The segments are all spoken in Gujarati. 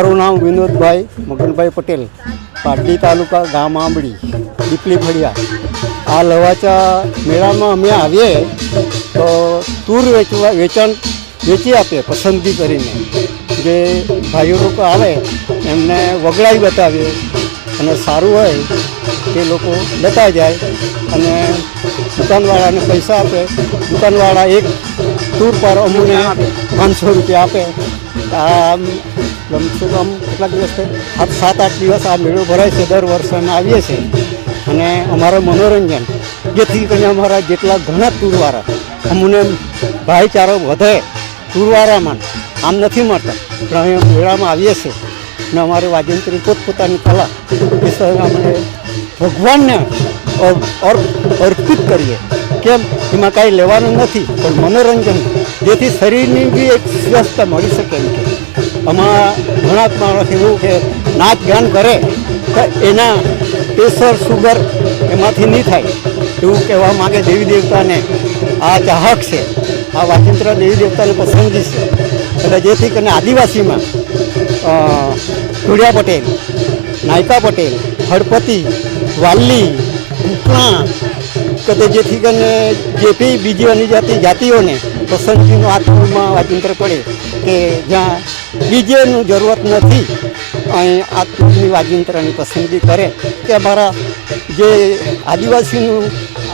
મારું નામ વિનોદભાઈ મગનભાઈ પટેલ પાટડી તાલુકા ગામ આંબડી, દીપલી ફળિયા આ લવાચા મેળામાં અમે આવીએ તો તૂર વેચવા વેચાણ વેચી આપીએ પસંદગી કરીને. જે ભાઈઓ લોકો આવે એમને વગડાઈ બતાવીએ અને સારું હોય તે લોકો લેતા જાય અને દુકાનવાળાને પૈસા આપે. દુકાનવાળા એક ટૂર પર અમને પાંચસો રૂપિયા આપે. આ કમસે આમ કેટલાક દિવસ થાય? સાત, આઠ દિવસ આ મેળો ભરાય છે, દર વર્ષે અમે આવીએ છીએ અને અમારું મનોરંજન, જેથી કરીને અમારા જેટલા ઘણા ટૂરવાળા, અમને ભાઈચારો વધે, ટૂરવાળામાં આમ નથી મળતા, પણ અમે મેળામાં આવીએ છીએ. અને અમારે વાજંત્રી પોતપોતાની કલા, એ સર અમે ભગવાનને અર- અર- અર્પિત કરીએ. કેમ? એમાં કાંઈ લેવાનું નથી, પણ મનોરંજન જેથી શરીરની બી એક સ્વસ્થતા મળી શકે એમ કે. આમાં ઘણા માણસ એવું કે નાચ ગાન કરે તો એના પ્રેશર સુગર એમાંથી નહીં થાય એવું કહેવા માગે દેવી દેવતાને. આ ચાહક છે આ વાચિંત્ર દેવી દેવતાને પસંદગી છે. એટલે જેથી કરીને આદિવાસીમાં અ, પટેલ નાયકા પટેલ હળપતિ વાલ્લી ઉપણા કે જેથી કરીને જે બી બીજી અનુજાતિ જાતિઓને પસંદગીનો આત્મમાં વાજિંત્ર પડે કે જ્યાં બીજેનું જરૂરત નથી, અહીં આ ટૂંકની વાજિંત્રની પસંદગી કરે. કે અમારા જે આદિવાસીનું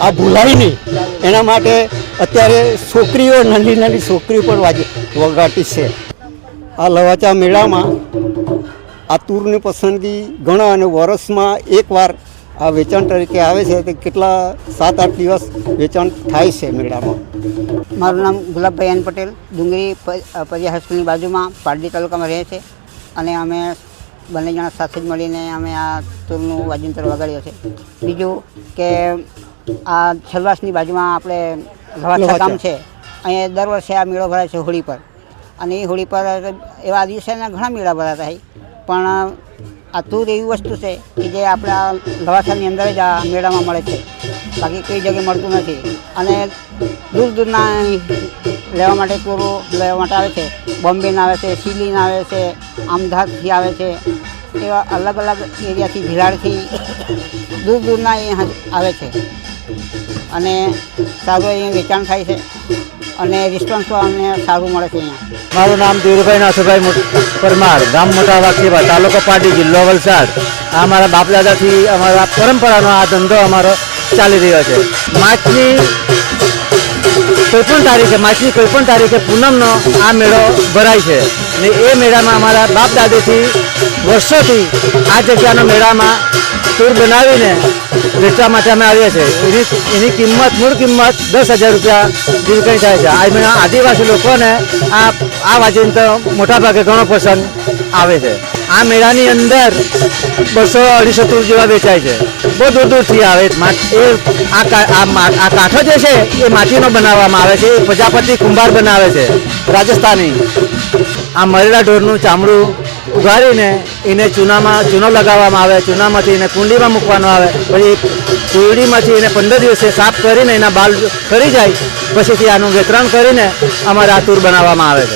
આ ભૂલાય નહીં એના માટે અત્યારે છોકરીઓ, નાની નાની છોકરીઓ પણ વાજ વગાટી છે. આ લવાચા મેળામાં આ તૂરની પસંદગી ઘણા અને વર્ષમાં એકવાર આ વેચાણ તરીકે આવે છે તે કેટલા સાત આઠ દિવસ વેચાણ થાય છે મેળામાં? મારું નામ ગુલાબભાઈ એન પટેલ ડુંગરી પરિયા હાઈસ્કૂલની બાજુમાં પારડી તાલુકામાં રહે છે અને અમે બંને જણા સાથે જ મળીને અમે આ તૂરનું વાજિંત્ર વગાડ્યો છે. બીજું કે આ છલવાસની બાજુમાં આપણે લવાછા. ગામ છે અહીંયા દર વર્ષે આ મેળો ભરાય છે હોળી પર. અને એ હોળી પર એવા દિવસેના ઘણા મેળા ભરાતા હોય. પણ આ તૂર એવી વસ્તુ છે કે જે આપણા લવાછાની અંદર જ આ મેળામાં મળે છે. બાકી કઈ જગ્યાએ મળતું નથી. અને દૂર દૂરના લેવા માટે તૂરો લેવા માટે આવે છે. બોમ્બેના આવે છે સિલીના આવે છે, અમદાવાદથી આવે છે. એવા અલગ અલગ એરિયાથી, ભિલાડથી દૂર દૂરના અહીંયા આવે છે. અને સારું અહીં વેચાણ થાય છે. અને રિસ્પોન્સ અમને સારું મળે છે અહીંયા. મારું નામ ધીરુભાઈ નાથુભાઈ પરમાર, ગામ મોટા વાઘસીબા તાલુકો પાટી જિલ્લો વલસાડ. આ મારા બાપદાદાથી અમારા પરંપરાનો આ ધંધો અમારો ચાલી રહ્યો છે. માર્ચની કોઈ પણ તારીખે, માર્ચની કોઈ પણ તારીખે પૂનમનો આ મેળો ભરાય છે. ને એ મેળામાં અમારા બાપ દાદાથી વર્ષોથી આ જગ્યાના મેળામાં ટૂર બનાવીને વેચવા માટે અમે આવીએ છીએ. એની એની કિંમત, મૂળ કિંમત દસ હજાર રૂપિયા જેવી થાય છે. આ આદિવાસી લોકોને આ આ વાજિંત્ર મોટાભાગે ઘણો પસંદ આવે છે. આ મેળાની અંદર બસો અઢીસો તૂર જેવા વેચાય છે. બહુ દૂર દૂરથી આવે. એ આ કાંઠો જે છે, એ માટીનો બનાવવામાં આવે છે. એ પ્રજાપતિ કુંભાર બનાવે છે. રાજસ્થાની. આ મરેલા ઢોરનું ચામડું ઉગાડીને એને ચૂનામાં, ચૂનો લગાવવામાં આવે, ચૂનામાંથી એને કુંડીમાં મૂકવાનો આવે, પછી કુંડીમાંથી એને પંદર દિવસે સાફ કરીને એના બાલ ફરી જાય, પછીથી આનું વિતરણ કરીને અમારે આ તૂર બનાવવામાં આવે છે.